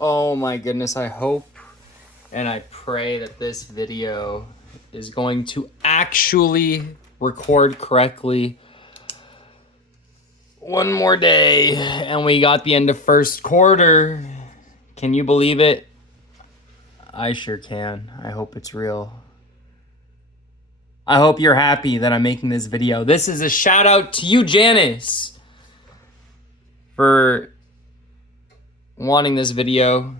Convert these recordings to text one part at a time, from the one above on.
Oh my goodness, I hope and I pray that this video is going to actually record correctly. One more day and we got the end of first quarter. Can you believe it? I sure can. I hope it's real. I hope you're happy that I'm making this video. This is a shout out to you, Janice, for wanting this video.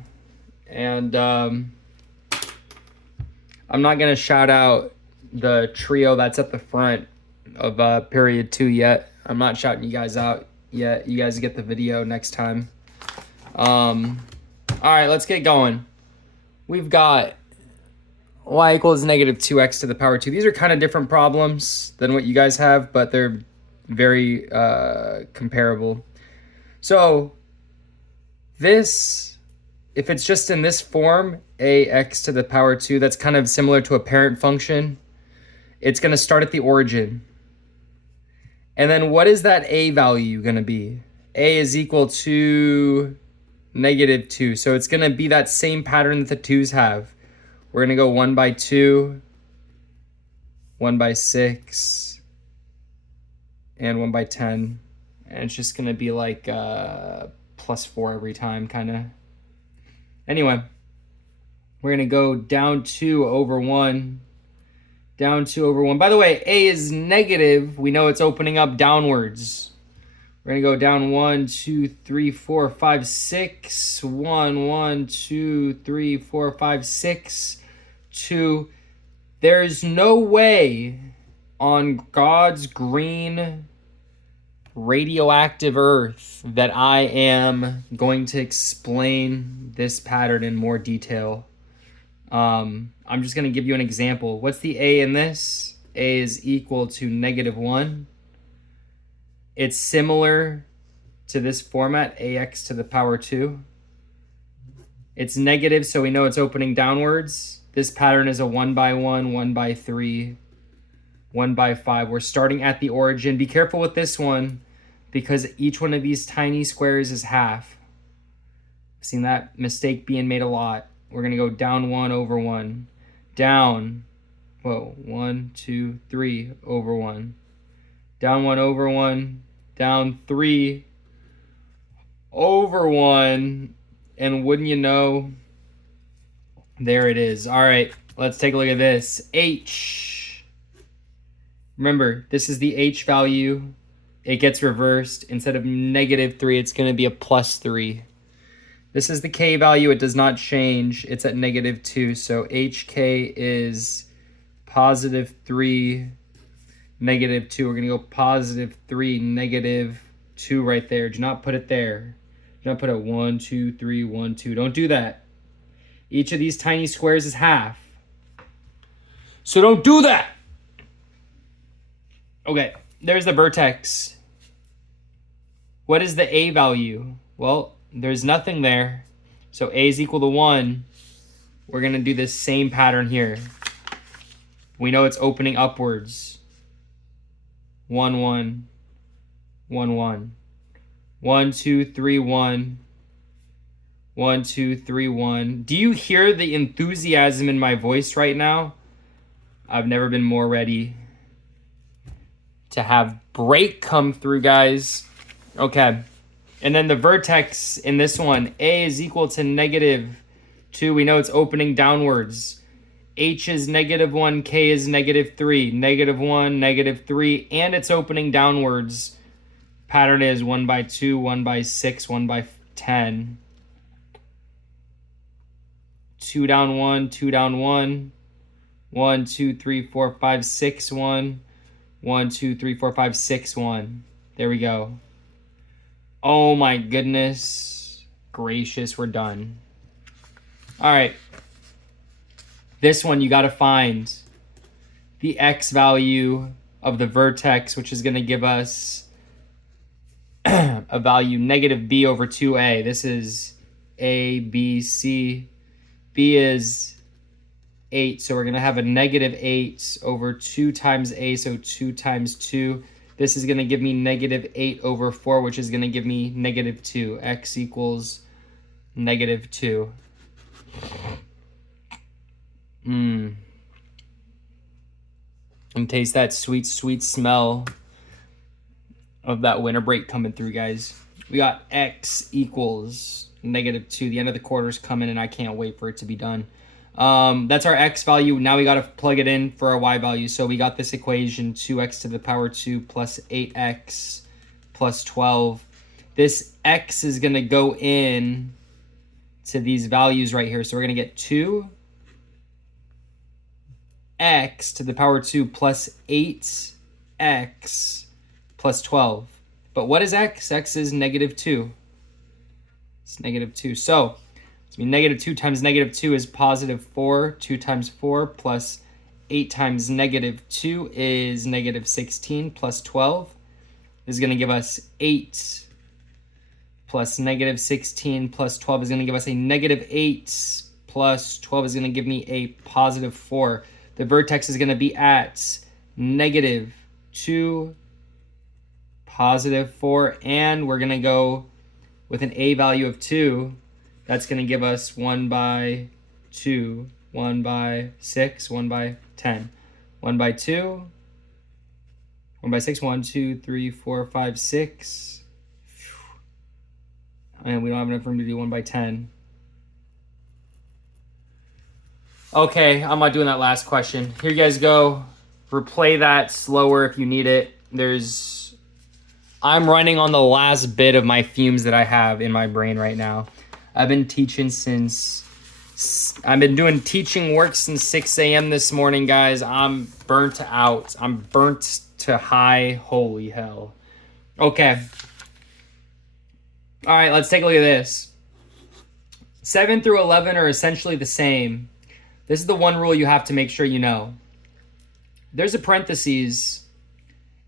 And I'm not going to shout out the trio that's at the front of period 2 yet. I'm not shouting you guys out yet. You guys get the video next time. All right, let's get going. We've got y equals negative 2x to the power 2. These are kind of different problems than what you guys have, but they're very comparable. So this, if it's just in this form, ax to the power 2, that's kind of similar to a parent function. It's going to start at the origin. And then what is that a value going to be? A is equal to negative 2. So it's going to be that same pattern that the 2's have. We're going to go 1 by 2, 1 by 6, and 1 by 10. And it's just going to be like plus 4 every time, kind of. Anyway, we're going to go down 2 over 1. Down 2 over 1. By the way, a is negative. We know it's opening up downwards. We're going to go down 1, 2, 3, 4, 5, 6. 1, 1, 2, 3, 4, 5, 6. 2. There's no way on God's green radioactive earth that I am going to explain this pattern in more detail. I'm just going to give you an example. What's the a in this? A is equal to negative 1. It's similar to this format, ax to the power 2. It's negative, so we know it's opening downwards. This pattern is a 1 by 1, 1 by 3, 1 by 5. We're starting at the origin. Be careful with this one because each one of these tiny squares is half. I've seen that mistake being made a lot. We're going to go down 1 over 1. Down, 1, 2, 3 over 1. Down 1 over 1. Down 3 over 1. And wouldn't you know, there it is. All right, let's take a look at this. H. Remember, this is the H value. It gets reversed. Instead of negative 3, it's going to be a plus 3. This is the K value. It does not change. It's at negative 2. So HK is positive 3, negative 2. We're going to go positive 3, negative 2 right there. Do not put it there. Do not put it 1, 2, 3, 1, 2. Don't do that. Each of these tiny squares is half. So don't do that. Okay, there's the vertex. What is the a value? Well, there's nothing there. So a is equal to 1. We're going to do this same pattern here. We know it's opening upwards. 1, 1, 1, 1. 1, 2, 3, 1. 1, 2, 3, 1. Do you hear the enthusiasm in my voice right now? I've never been more ready to have break come through, guys. Okay. And then the vertex in this one, a is equal to negative 2. We know it's opening downwards. H is negative 1, K is negative 3. Negative 1, negative 3, and it's opening downwards. Pattern is 1 by 2, 1 by 6, 1 by 10. 2 down 1, 2 down 1. 1, 2, 3, 4, 5, 6, 1. 1, 2, 3, 4, 5, 6, 1. There we go. Oh my goodness gracious, we're done. All right. This one, you got to find the x value of the vertex, which is going to give us a value negative b over 2a. This is a, b, c. B is 8, so we're going to have a negative 8 over 2 times a, so 2 times 2. This is going to give me negative 8 over 4, which is going to give me negative 2. X equals negative 2. And taste that sweet, sweet smell of that winter break coming through, guys. We got x equals negative 2. The end of the quarter's coming, and I can't wait for it to be done. That's our x value. Now we got to plug it in for our y value. So we got this equation, 2x to the power 2 plus 8x plus 12. This x is going to go in to these values right here. So we're going to get 2x to the power 2 plus 8x plus 12. But what is x? X is negative 2. It's negative 2. So it's going to be negative 2 times negative 2 is positive 4. 2 times 4 plus 8 times negative 2 is negative 16 plus 12. This is going to give us 8 plus negative 16 plus 12 is going to give us a negative 8 plus 12 is going to give me a positive 4. The vertex is going to be at negative 2, positive 4, and we're going to go with an a value of 2. That's going to give us 1 by 2, 1 by 6, 1 by 10, 1 by 2, 1 by 6, 1, 2, 3, 4, 5, 6. And we don't have enough room to do 1 by 10. Okay, I'm not doing that last question. Here you guys go. Replay that slower if you need it. I'm running on the last bit of my fumes that I have in my brain right now. I've been teaching I've been doing teaching work since 6 a.m. this morning, guys. I'm burnt out. I'm burnt to high. Holy hell. Okay. All right, let's take a look at this. 7 through 11 are essentially the same. This is the one rule you have to make sure you know. There's a parentheses,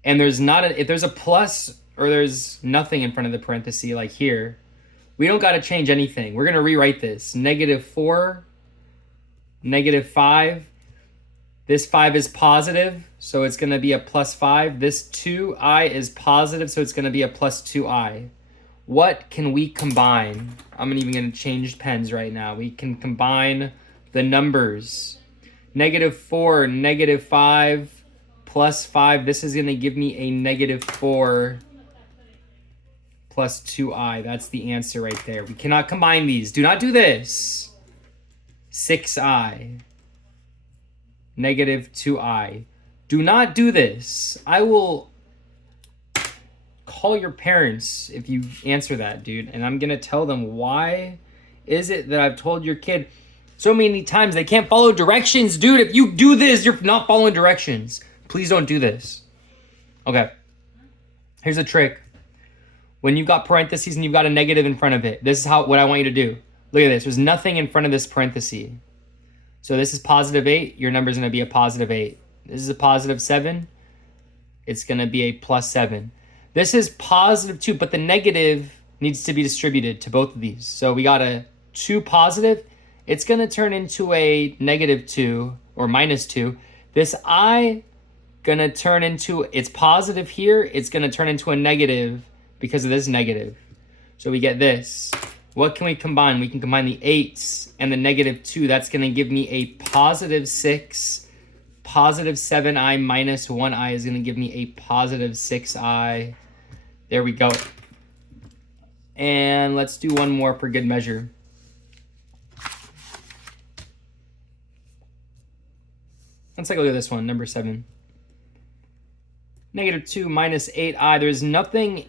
and if there's a plus or there's nothing in front of the parenthesis, like here, we don't got to change anything. We're going to rewrite this. Negative 4, negative 5. This 5 is positive, so it's going to be a plus 5. This 2i is positive, so it's going to be a plus 2i. What can we combine? I'm even going to change pens right now. We can combine the numbers. Negative 4, negative 5, plus 5. This is going to give me a negative 4 plus 2i. That's the answer right there. We cannot combine these. Do not do this. 6i. Negative 2i. Do not do this. I will call your parents if you answer that, dude. And I'm going to tell them, why is it that I've told your kid so many times they can't follow directions? Dude, if you do this, you're not following directions. Please don't do this. Okay. Here's a trick. When you've got parentheses and you've got a negative in front of it, this is what I want you to do. Look at this. There's nothing in front of this parenthesis. So this is positive 8. Your number is going to be a positive 8. This is a positive 7. It's going to be a plus 7. This is positive 2, but the negative needs to be distributed to both of these. So we got a 2 positive. It's going to turn into a negative 2 or minus 2. This I going to turn into, it's positive here. It's going to turn into a negative because of this negative. So we get this. What can we combine? We can combine the 8 and the negative 2. That's going to give me a positive 6. Positive 7i minus 1i is going to give me a positive 6i. There we go. And let's do one more for good measure. Let's take a look at this one, number 7. Negative 2 minus 8i. There's nothing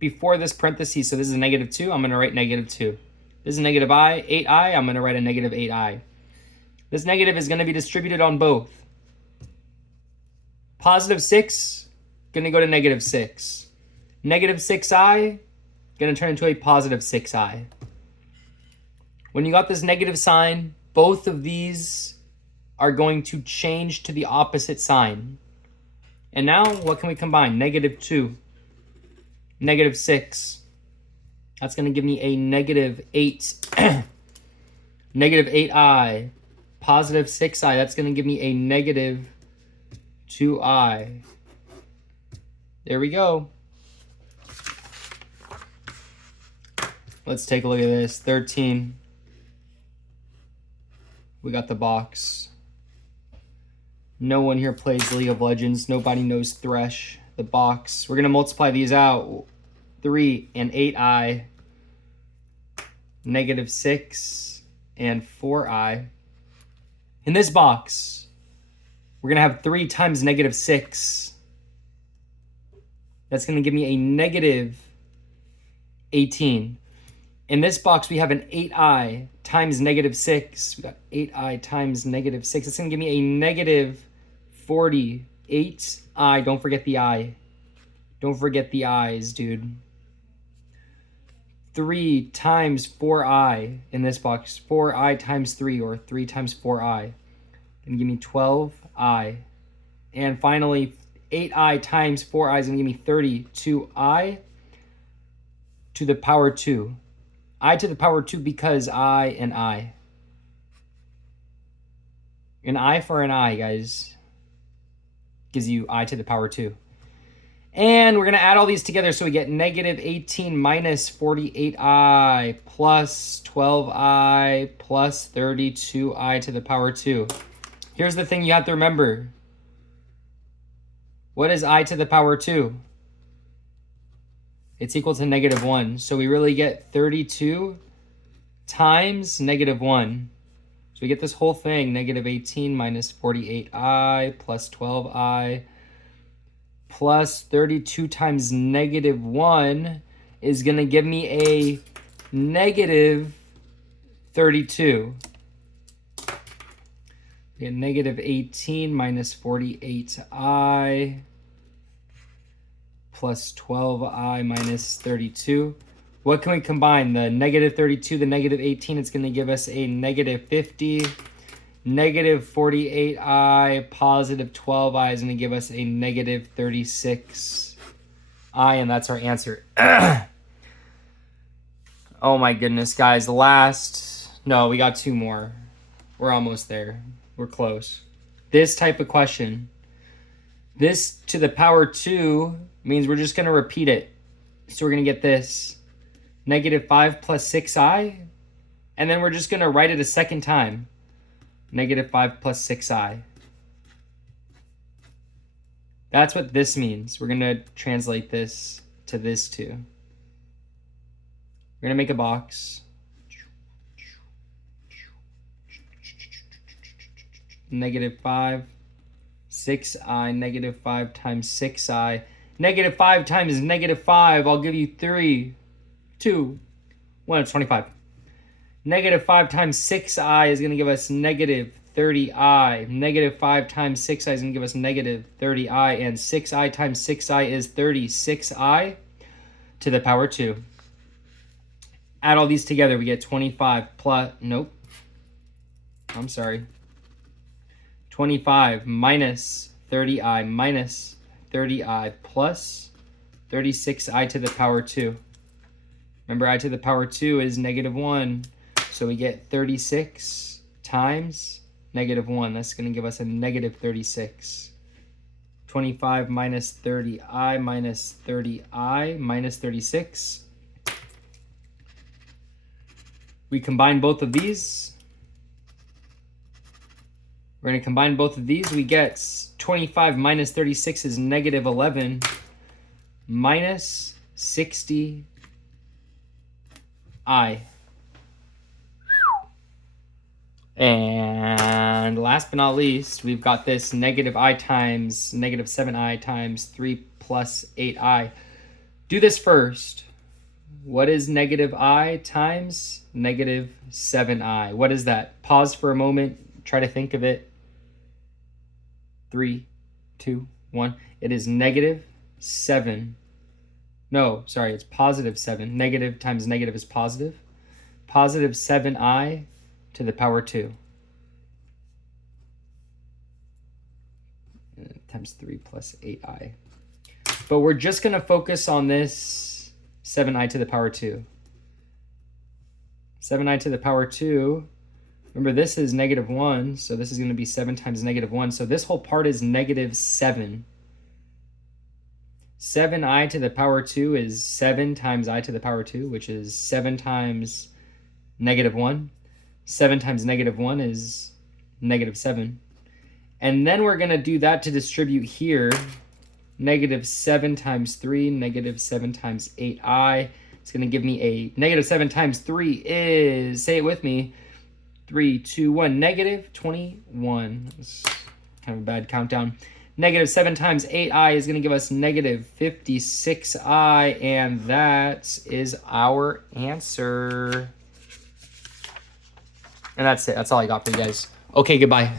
before this parenthesis, so this is a negative 2. I'm going to write negative 2. This is a negative 8i. I'm going to write a negative 8i. This negative is going to be distributed on both. Positive 6, going to go to negative 6. Negative 6i, going to turn into a positive 6i. When you got this negative sign, both of these are going to change to the opposite sign. And now, what can we combine? Negative 2. Negative 6. That's going to give me a negative 8. Negative 8i. Positive 6i. That's going to give me a negative 2i. There we go. Let's take a look at this. 13. We got the box. No one here plays League of Legends. Nobody knows Thresh. The box. We're going to multiply these out. 3 and 8i. -6 and 4i. In this box, we're going to have 3 times -6. That's going to give me a -18. In this box, we have an 8i times -6. We got 8i times -6. It's going to give me a -48i. Don't forget the I. Don't forget the I's, dude. 3 times 4i in this box. 4i times 3, or 3 times 4i. Going to give me 12i. And finally, 8i times 4i is going to give me 32i to the power 2. I to the power 2 because I and I. An I for an I, guys, gives you I to the power 2. And we're going to add all these together so we get -18 minus 48i plus 12i plus 32i to the power 2. Here's the thing you have to remember. What is I to the power 2? It's equal to -1. So we really get 32 times -1. So we get this whole thing, -18 minus 48i plus 12i plus 32 times -1 is going to give me a -32. We get -18 minus 48i plus 12i minus 32. What can we combine? The -32, the -18, it's going to give us a -50. -48i, positive 12i is going to give us a -36i, and that's our answer. Oh my goodness, guys. No, we got 2 more. We're almost there. We're close. This type of question, this to the power 2 means we're just going to repeat it. So we're going to get this -5 plus 6i, and then we're just going to write it a second time. -5 plus 6i. That's what this means. We're going to translate this to this too. We're going to make a box. -5, 6i, -5 times 6i. -5 times -5, I'll give you 3, 2, 1, it's 25. -5 times 6i is going to give us -30i. -5 times 6i is going to give us -30i. And 6i times 6i is 36i to the power 2. Add all these together, we get 25 plus, nope. I'm sorry. 25 minus 30i minus 30i plus 36i to the power 2. Remember, I to the power 2 is -1. So we get 36 times -1. That's going to give us a -36. 25 minus 30i minus 30i minus 36. We combine both of these. We're going to combine both of these. We get 25 minus 36 is -11 minus 60i. And last but not least, we've got this -i times -7i times 3 plus 8i. Do this first. What is -i times -7i? What is that? Pause for a moment. Try to think of it. 3, 2, 1. It is -7. No, sorry, it's +7. Negative times negative is positive. Positive 7i to the power 2. Times 3 plus 8i. But we're just going to focus on this 7i to the power 2. 7i to the power 2. Remember, this is -1, so this is going to be 7 times -1. So this whole part is -7. 7i to the power 2 is 7 times I to the power 2, which is 7 times -1. 7 times -1 is -7. And then we're going to do that to distribute here. -7 times 3, -7 times 8i. It's going to give me a -7 times 3 is, say it with me, 3, 2, 1, -21. That's kind of a bad countdown. -7 times 8i is going to give us -56i, and that is our answer. And that's it. That's all I got for you guys. Okay, goodbye.